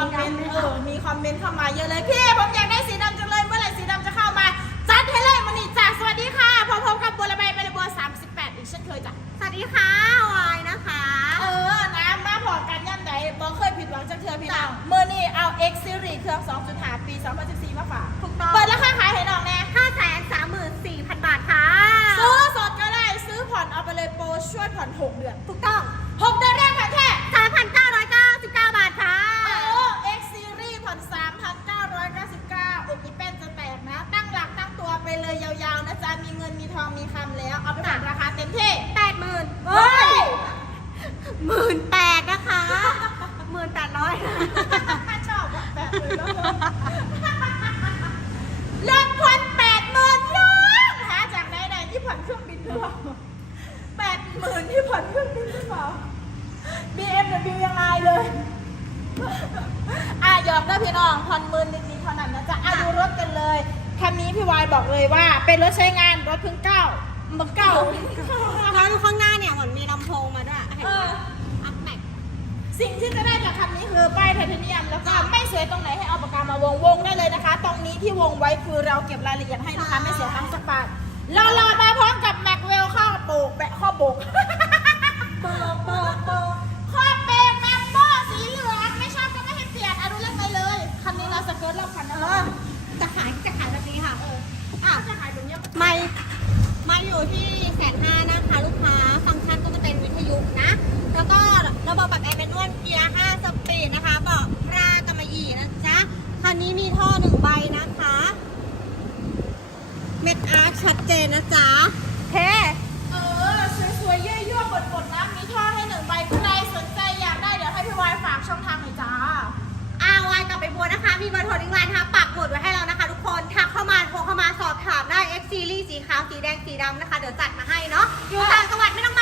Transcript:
อมเมนต์เออมีคอมเมนต์เข้ามาเยอะเลยพี่ผมอยากได้สีดำจังเลยเมื่อไหร่สีดำจะเข้ามาจัดให้เลยมันนี่จ้ะสวัสดีค่ะพบพบกับบัวระบายใบบัว38 อีกเช่นเคยจ้ะสวัสดีค่ะวายนะคะ เออน้ำมาพอกันย่ำไหนบอเคยผิดหวังจังเธอพี่น้องเมื่อนี่เอา X Series เครื่อง2.5ปี 2014 มาฝากถูกต้องเปิดราคาขายให้น้องแน่ห้าแสนสามหมื่นสี่พันบาทค่ะซื้อสดก็ได้ซื้อผ่อนเอาไปเลยโปรช่วยผ่อน 6 เดือนถูกต้อง 6 เดือนแรกผ่อนแค่ สามพันเก้าร้อยเก้าสิบเก้าบาทค่ะ โอ้ X Series ผ่อน 3,999อกอีเป็นจะแตกนะ ตั้งหลักตั้งตัวไปเลยยาวๆนะจ๊ะ มีเงินมีทองมีคำแล้ว เอาไปผ่อนราคาเต็มที่ แปดหมื่น เฮ้ย หมื่นแปดนะคะหมื่นแปดร้อยชอบอะแบบเลยเนอะเลิกผ่อนแปดหมื่นน้องหาจากไหนไหนที่ผ่อนเครื่องบินหรือเปล่าแปดหมื่นที่ผ่อนเครื่องบินหรือเปล่า BMW ยังอายเลยอะยอมได้พี่น้องผ่อนหมื่นนิดๆเท่านั้นนะจ๊ะอะดูรถกันเลยคันนี้พี่วายบอกเลยว่า เป็นรถใช้งานรถเพิ่งเก้ามันเก้าแล้วดูข้างหน้าเนี่ยเหมือนมีลำโพงมาด้วยเห็น เอ ไหม อ อัพแม็ก สิ่งที่จะได้จากคันนี้คือป้ายไทเทเนียมแล้วก็ไม่สวยตรงไหนให้เอาปากกามาวงวงได้เลยนะคะ ตรงนี้ที่วงไว้คือเราเก็บรายละเอียดให้ลูกค้าไม่เสียทั้งสักบาทรารอมาพร้อมกับแม็กเวลข้อโบกแบะข้อโบกโปโปโปข้อเปรแมมโบสีเหลืองไม่ชอบก็ไม่ให้เปลี่ยนอะดูเล่นไปเลยคันนี้เราสเกิร์ตรอบคันนะเออจะขายจะขายแบบนี้ค่ะเอออะจะขายตรงเนี้ไม่ นนี้มีท่อหนึ่งใบนะคะ เม็ดอาร์ตชัดเจนนะจ๊ะเท่เออ สวยๆยั่วๆบดๆนะมีท่อให้หนึ่งใบใครสนใจอยากได้เดี๋ยวให้พี่วายฝากช่องทางหน่อยจ้าอาวายกลับไปบัวนะคะ มีเบอร์โทรลิงก์ไลน์นะคะปักหมุดไว้ให้แล้วนะคะทุกคนทักเข้ามาโทรเข้ามาสอบถามได้ X Series สีขาว สีแดง สีดำนะคะ เดี๋ยวจัดมาให้เนาะ อยู่ต่างจังหวัดไม่ต้องมา